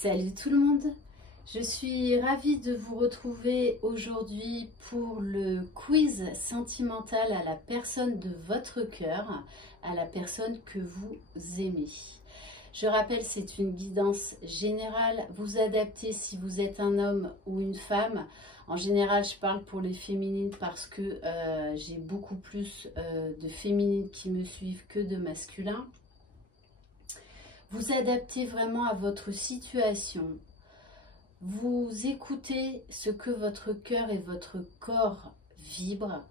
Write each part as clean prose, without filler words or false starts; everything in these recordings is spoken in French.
Salut tout le monde, je suis ravie de vous retrouver aujourd'hui pour le quiz sentimental à la personne de votre cœur, à la personne que vous aimez. Je rappelle, c'est une guidance générale, vous adaptez si vous êtes un homme ou une femme. En général, je parle pour les féminines parce que j'ai beaucoup plus de féminines qui me suivent que de masculins. Vous adaptez vraiment à votre situation. Vous écoutez ce que votre cœur et votre corps vibrent.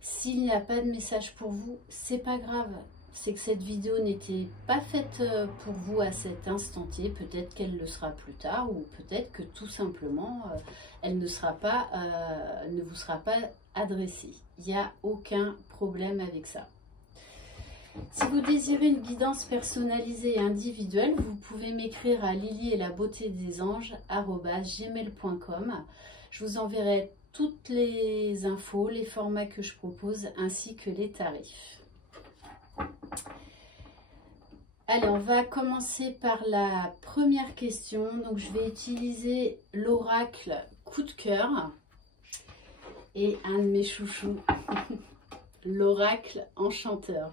S'il n'y a pas de message pour vous, c'est pas grave. C'est que cette vidéo n'était pas faite pour vous à cet instant T. Peut-être qu'elle le sera plus tard ou peut-être que tout simplement elle ne vous sera pas adressée. Il n'y a aucun problème avec ça. Si vous désirez une guidance personnalisée et individuelle, vous pouvez m'écrire à lily-et-la-beauté-des-anges@gmail.com. Je vous enverrai toutes les infos, les formats que je propose ainsi que les tarifs. Allez, on va commencer par la première question. Donc, je vais utiliser l'oracle coup de cœur et un de mes chouchous, l'oracle enchanteur.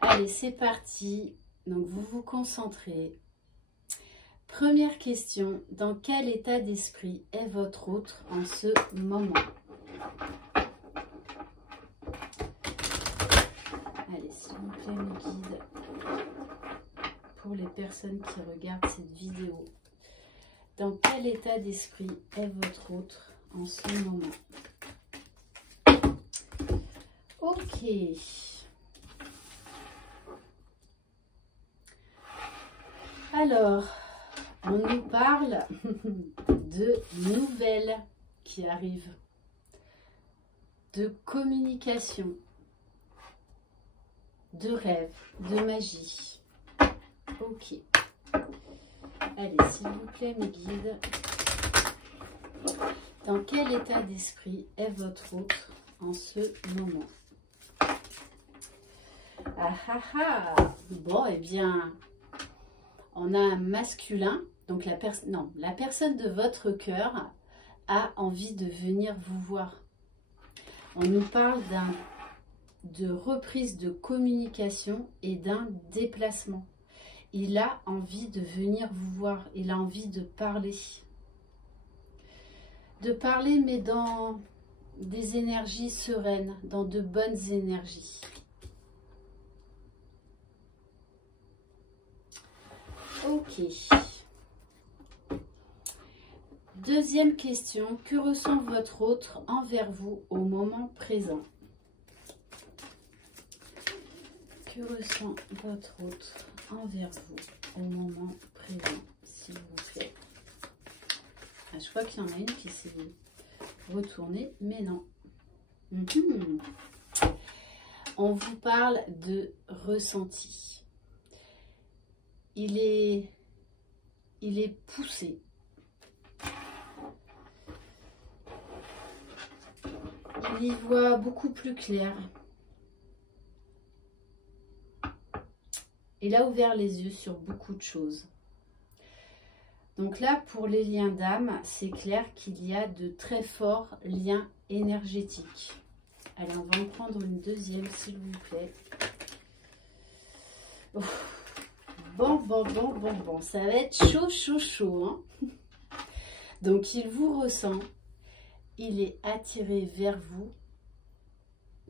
Allez, c'est parti. Donc, vous vous concentrez. Première question. Dans quel état d'esprit est votre autre en ce moment? Allez, s'il vous plaît, mes guides, pour les personnes qui regardent cette vidéo. Dans quel état d'esprit est votre autre en ce moment? Ok. Alors, on nous parle de nouvelles qui arrivent, de communication, de rêves, de magie. Ok. Allez, s'il vous plaît, mes guides. Dans quel état d'esprit est votre autre en ce moment? Ah ah ah! Bon, eh bien, on a un masculin, donc la personne de votre cœur a envie de venir vous voir. On nous parle de reprise de communication et d'un déplacement. Il a envie de venir vous voir, il a envie de parler. De parler, mais dans des énergies sereines, dans de bonnes énergies. Ok. Deuxième question. Que ressent votre autre envers vous au moment présent? Que ressent votre autre envers vous au moment présent, s'il vous plaît? Ah, je crois qu'il y en a une qui s'est retournée, mais non. On vous parle de ressenti. Il est poussé. Il y voit beaucoup plus clair. Il a ouvert les yeux sur beaucoup de choses. Donc là, pour les liens d'âme, c'est clair qu'il y a de très forts liens énergétiques. Allez, on va en prendre une deuxième, s'il vous plaît. Ouf. Bon, ça va être chaud, hein. Donc, il vous ressent, il est attiré vers vous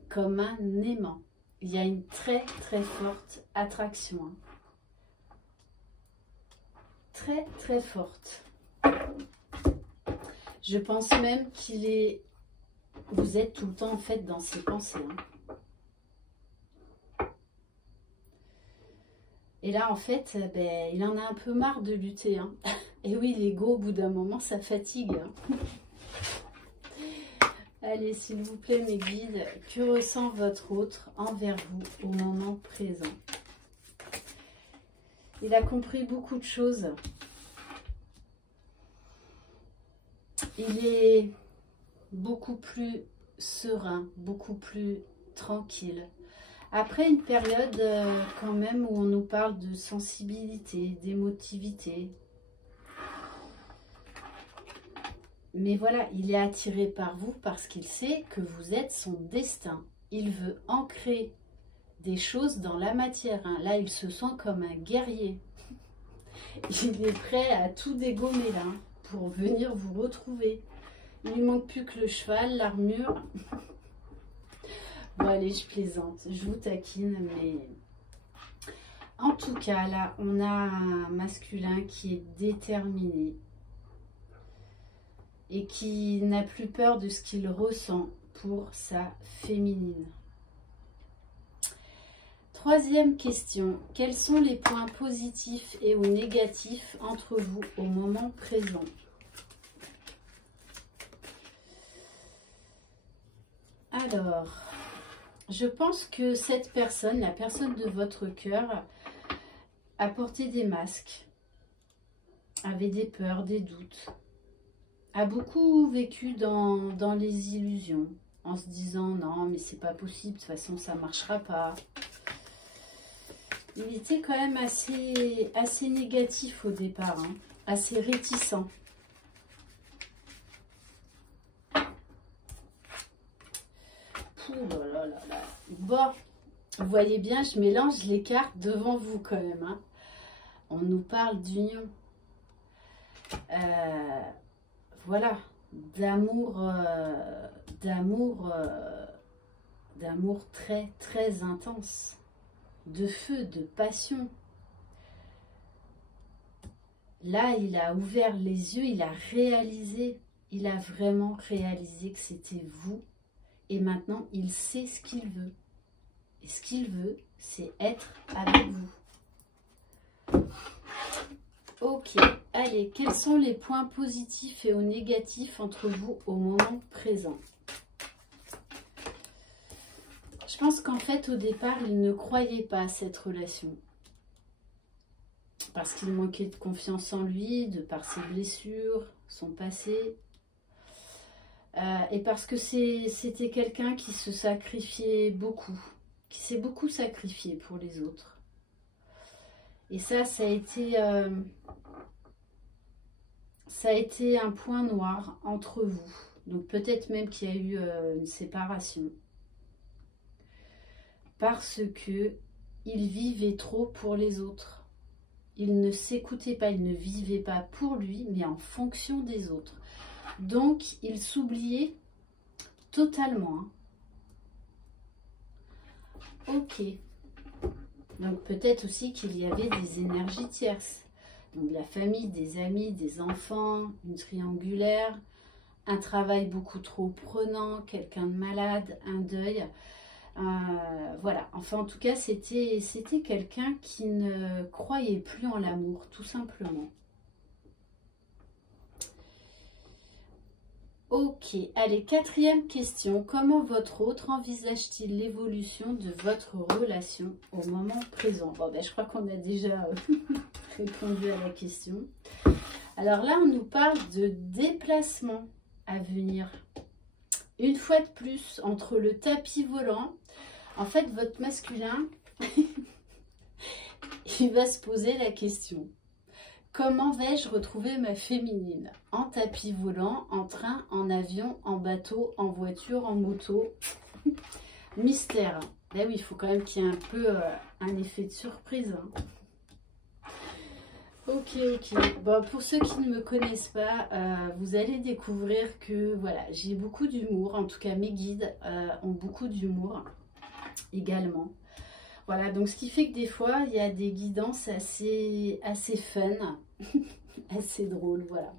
comme un aimant. Il y a une très, très forte attraction. Hein. Très, très forte. Je pense même vous êtes tout le temps, en fait, dans ses pensées. Hein. Et là, en fait, il en a un peu marre de lutter. Hein. Et oui, l'ego, au bout d'un moment, ça fatigue. Hein. Allez, s'il vous plaît, mes guides, que ressent votre autre envers vous au moment présent? Il a compris beaucoup de choses. Il est beaucoup plus serein, beaucoup plus tranquille. Après une période quand même où on nous parle de sensibilité, d'émotivité. Mais voilà, il est attiré par vous parce qu'il sait que vous êtes son destin. Il veut ancrer des choses dans la matière. Hein. Là, il se sent comme un guerrier. Il est prêt à tout dégommer là pour venir vous retrouver. Il ne lui manque plus que le cheval, l'armure. Bon, allez, je plaisante. Je vous taquine, mais... En tout cas, là, on a un masculin qui est déterminé et qui n'a plus peur de ce qu'il ressent pour sa féminine. Troisième question. Quels sont les points positifs et ou négatifs entre vous au moment présent? Alors, je pense que cette personne, la personne de votre cœur, a porté des masques, avait des peurs, des doutes, a beaucoup vécu dans les illusions, en se disant non mais c'est pas possible, de toute façon ça marchera pas. Il était quand même assez négatif au départ, hein, assez réticent. Ouh là là là là. Bon, vous voyez bien, je mélange les cartes devant vous quand même. Hein. On nous parle d'union. Voilà, d'amour très très intense, de feu, de passion. Là, il a ouvert les yeux, il a réalisé, il a vraiment réalisé que c'était vous. Et maintenant, il sait ce qu'il veut. Et ce qu'il veut, c'est être avec vous. Ok, allez, quels sont les points positifs et négatifs entre vous au moment présent? Je pense qu'en fait, au départ, il ne croyait pas à cette relation. Parce qu'il manquait de confiance en lui, de par ses blessures, son passé. Et parce que c'était quelqu'un qui se sacrifiait beaucoup, qui s'est beaucoup sacrifié pour les autres. Et ça a été un point noir entre vous. Donc peut-être même qu'il y a eu une séparation. Parce que il vivait trop pour les autres. Il ne s'écoutait pas, il ne vivait pas pour lui, mais en fonction des autres. Donc, il s'oubliait totalement. Hein. Ok. Donc, peut-être aussi qu'il y avait des énergies tierces. Donc, la famille, des amis, des enfants, une triangulaire, un travail beaucoup trop prenant, quelqu'un de malade, un deuil. Voilà. Enfin, en tout cas, c'était quelqu'un qui ne croyait plus en l'amour, tout simplement. Ok, allez, quatrième question. Comment votre autre envisage-t-il l'évolution de votre relation au moment présent? Bon, ben, je crois qu'on a déjà répondu à la question. Alors là, on nous parle de déplacement à venir. Une fois de plus, entre le tapis volant, en fait, votre masculin, il va se poser la question. Comment vais-je retrouver ma féminine? En tapis volant, en train, en avion, en bateau, en voiture, en moto. Mystère. Ben oui, il faut quand même qu'il y ait un peu un effet de surprise. Hein. Ok, ok. Bon, pour ceux qui ne me connaissent pas, vous allez découvrir que voilà, j'ai beaucoup d'humour. En tout cas, mes guides ont beaucoup d'humour également. Voilà, donc ce qui fait que des fois, il y a des guidances assez fun, assez drôles, voilà.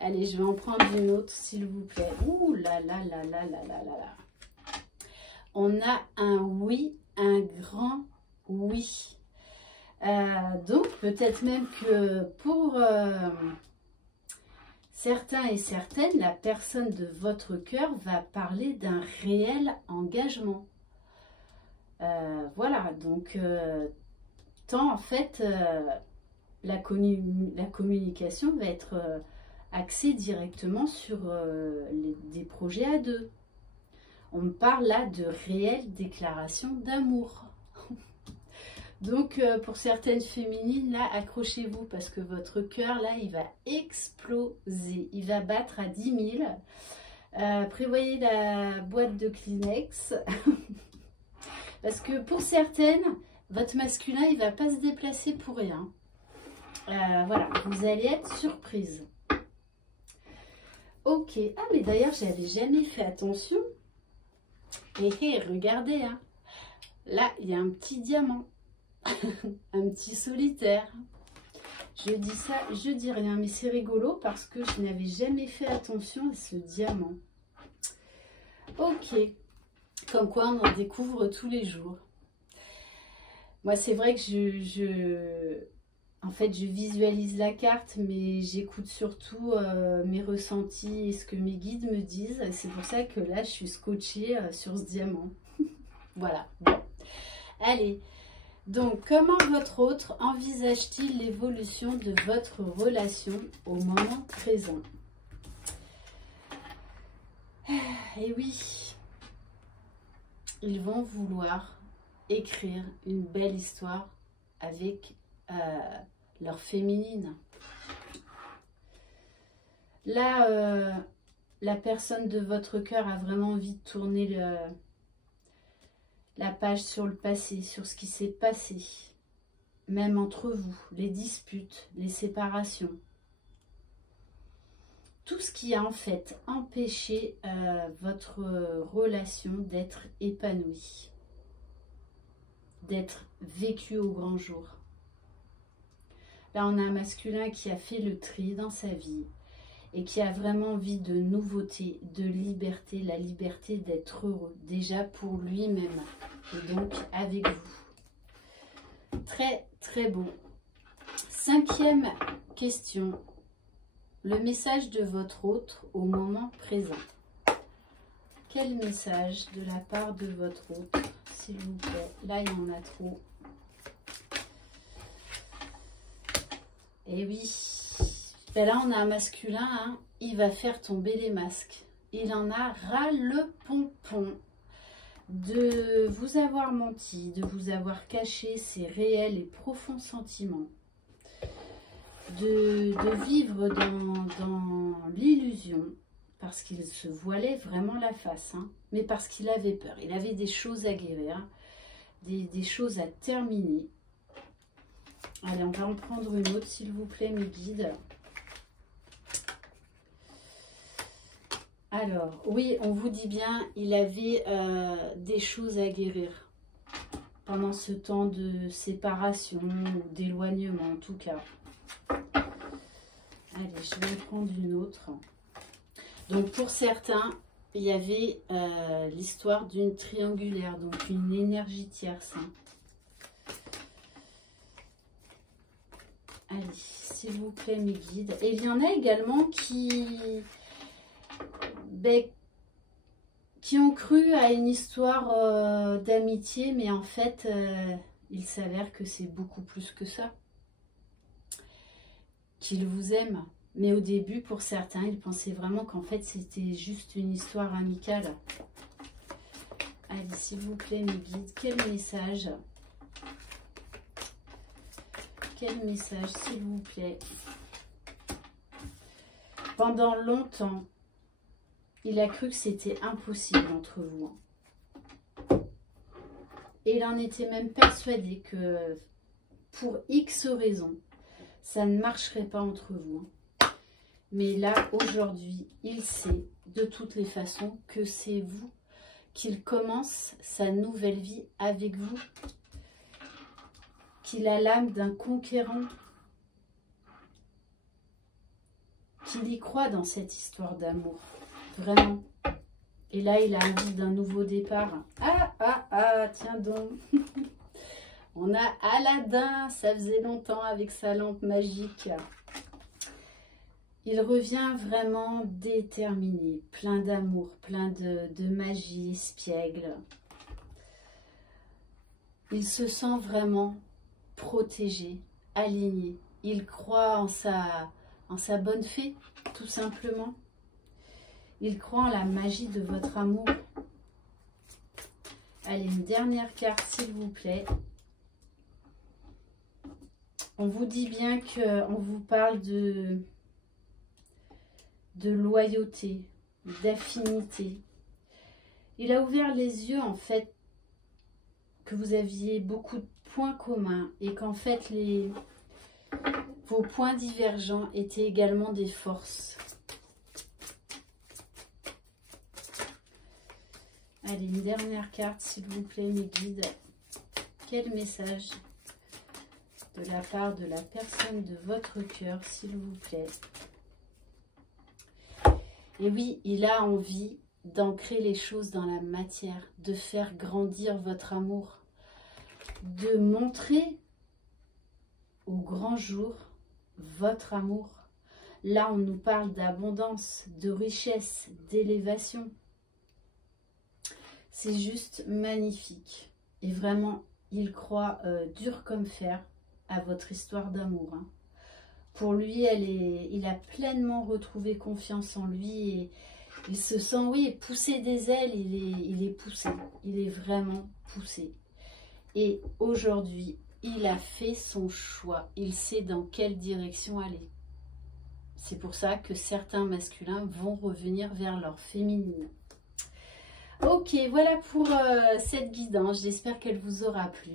Allez, je vais en prendre une autre, s'il vous plaît. Ouh là là là là là là là là. On a un oui, un grand oui. Donc, peut-être même que pour certains et certaines, la personne de votre cœur va parler d'un réel engagement. Voilà, donc tant en fait la communication va être axée directement sur des projets à deux. On me parle là de réelle déclaration d'amour. Donc, pour certaines féminines, là, accrochez-vous parce que votre cœur, là, il va exploser. Il va battre à 10 000. Prévoyez la boîte de Kleenex. Parce que pour certaines, votre masculin, il ne va pas se déplacer pour rien. Voilà, vous allez être surprise. Ok. Ah, mais d'ailleurs, j'avais jamais fait attention. Et regardez, hein. Là, il y a un petit diamant. Un petit solitaire. Je dis ça, je dis rien, mais c'est rigolo parce que je n'avais jamais fait attention à ce diamant. Ok, comme quoi on en découvre tous les jours. Moi, c'est vrai que en fait, je visualise la carte, mais j'écoute surtout mes ressentis et ce que mes guides me disent. C'est pour ça que là, je suis scotchée sur ce diamant. Voilà. Bon. Allez. Donc, comment votre autre envisage-t-il l'évolution de votre relation au moment présent? Et oui, ils vont vouloir écrire une belle histoire avec leur féminine. Là, la personne de votre cœur a vraiment envie de tourner la page sur le passé, sur ce qui s'est passé, même entre vous, les disputes, les séparations. Tout ce qui a en fait empêché votre relation d'être épanouie, d'être vécue au grand jour. Là, on a un masculin qui a fait le tri dans sa vie et qui a vraiment envie de nouveauté, de liberté, la liberté d'être heureux, déjà pour lui-même et donc avec vous. Très, très beau. 5e question. Le message de votre autre au moment présent. Quel message de la part de votre autre, s'il vous plaît? Là, il y en a trop. Et oui. Ben là, on a un masculin, hein, il va faire tomber les masques. Il en a ras le pompon de vous avoir menti, de vous avoir caché ses réels et profonds sentiments, de vivre dans l'illusion, parce qu'il se voilait vraiment la face, hein, mais parce qu'il avait peur. Il avait des choses à guérir, des choses à terminer. Allez, on va en prendre une autre, s'il vous plaît, mes guides. Alors, oui, on vous dit bien, il avait des choses à guérir pendant ce temps de séparation ou d'éloignement, en tout cas. Allez, je vais en prendre une autre. Donc, pour certains, il y avait l'histoire d'une triangulaire, donc une énergie tierce. Allez, s'il vous plaît, mes guides. Et il y en a également qui ont cru à une histoire d'amitié, mais en fait, il s'avère que c'est beaucoup plus que ça. Qu'ils vous aiment. Mais au début, pour certains, ils pensaient vraiment qu'en fait, c'était juste une histoire amicale. Allez, s'il vous plaît, mes guides, quel message? Quel message, s'il vous plaît? Pendant longtemps, il a cru que c'était impossible entre vous. Et il en était même persuadé que pour X raisons, ça ne marcherait pas entre vous. Mais là, aujourd'hui, il sait de toutes les façons que c'est vous qu'il commence sa nouvelle vie avec vous. Qu'il a l'âme d'un conquérant. Qu'il y croit dans cette histoire d'amour. Vraiment. Et là, il a envie d'un nouveau départ. Tiens donc. On a Aladdin, ça faisait longtemps avec sa lampe magique. Il revient vraiment déterminé, plein d'amour, plein de magie, espiègle. Il se sent vraiment protégé, aligné. Il croit en sa bonne fée, tout simplement. Il croit en la magie de votre amour. Allez, une dernière carte, s'il vous plaît. On vous dit bien qu'on vous parle de loyauté, d'affinité. Il a ouvert les yeux, en fait, que vous aviez beaucoup de points communs et qu'en fait, vos points divergents étaient également des forces. Allez, une dernière carte, s'il vous plaît, mes guides. Quel message de la part de la personne de votre cœur, s'il vous plaît. Et oui, il a envie d'ancrer les choses dans la matière, de faire grandir votre amour, de montrer au grand jour votre amour. Là, on nous parle d'abondance, de richesse, d'élévation. C'est juste magnifique. Et vraiment, il croit dur comme fer à votre histoire d'amour. Hein. Pour lui, il a pleinement retrouvé confiance en lui et il se sent, oui, pousser des ailes. Il est poussé. Il est vraiment poussé. Et aujourd'hui, il a fait son choix. Il sait dans quelle direction aller. C'est pour ça que certains masculins vont revenir vers leur féminine. Ok, voilà pour cette guidance. J'espère qu'elle vous aura plu.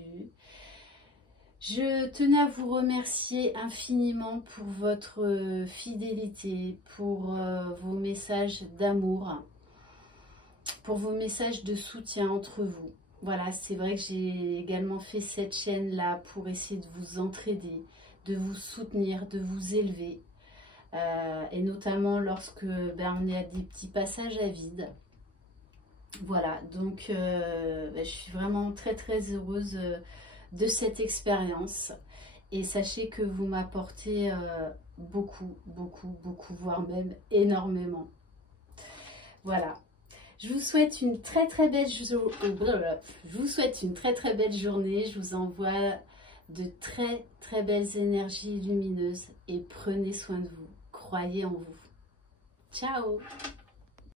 Je tenais à vous remercier infiniment pour votre fidélité, pour vos messages d'amour, pour vos messages de soutien entre vous. Voilà, c'est vrai que j'ai également fait cette chaîne-là pour essayer de vous entraider, de vous soutenir, de vous élever. Et notamment lorsque on est à des petits passages à vide. Voilà, donc je suis vraiment très très heureuse de cette expérience. Et sachez que vous m'apportez beaucoup, voire même énormément. Voilà. Je vous souhaite une très très belle journée. Je vous envoie de très très belles énergies lumineuses et prenez soin de vous. Croyez en vous. Ciao!